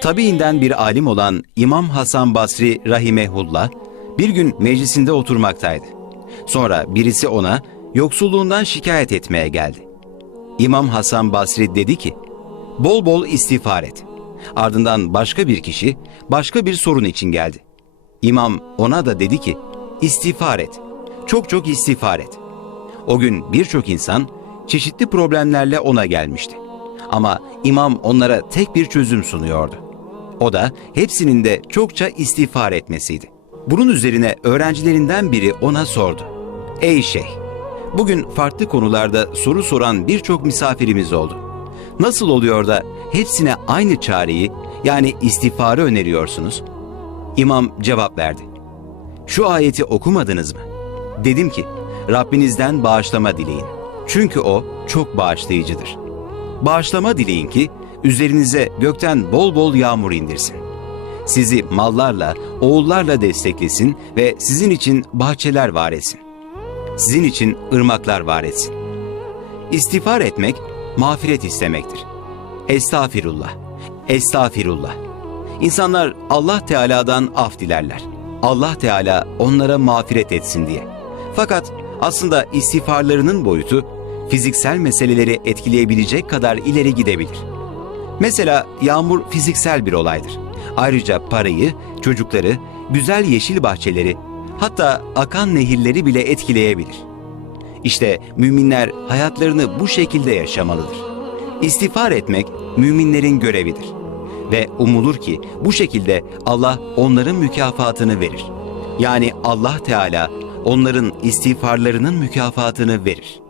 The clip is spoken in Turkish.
Tabiinden bir alim olan İmam Hasan Basri Rahimehullah bir gün meclisinde oturmaktaydı. Sonra birisi ona yoksulluğundan şikayet etmeye geldi. İmam Hasan Basri dedi ki, bol bol istiğfar et. Ardından başka bir kişi başka bir sorun için geldi. İmam ona da dedi ki, istiğfar et. Çok çok istiğfar et. O gün birçok insan çeşitli problemlerle ona gelmişti. Ama imam onlara tek bir çözüm sunuyordu. O da hepsinin de çokça istiğfar etmesiydi. Bunun üzerine öğrencilerinden biri ona sordu. Ey şeyh, bugün farklı konularda soru soran birçok misafirimiz oldu. Nasıl oluyor da hepsine aynı çareyi yani istiğfarı öneriyorsunuz? İmam cevap verdi. Şu ayeti okumadınız mı? Dedim ki, Rabbinizden bağışlama dileyin. Çünkü o çok bağışlayıcıdır. Bağışlama dileyin ki üzerinize gökten bol bol yağmur indirsin. Sizi mallarla, oğullarla desteklesin ve sizin için bahçeler var etsin. Sizin için ırmaklar var etsin. İstiğfar etmek, mağfiret istemektir. Estağfirullah, estağfirullah. İnsanlar Allah Teala'dan af dilerler. Allah Teala onlara mağfiret etsin diye. Fakat aslında istiğfarlarının boyutu fiziksel meseleleri etkileyebilecek kadar ileri gidebilir. Mesela yağmur fiziksel bir olaydır. Ayrıca parayı, çocukları, güzel yeşil bahçeleri, hatta akan nehirleri bile etkileyebilir. İşte müminler hayatlarını bu şekilde yaşamalıdır. İstiğfar etmek müminlerin görevidir. Ve umulur ki bu şekilde Allah onların mükafatını verir. Yani Allah Teala onların istiğfarlarının mükafatını verir.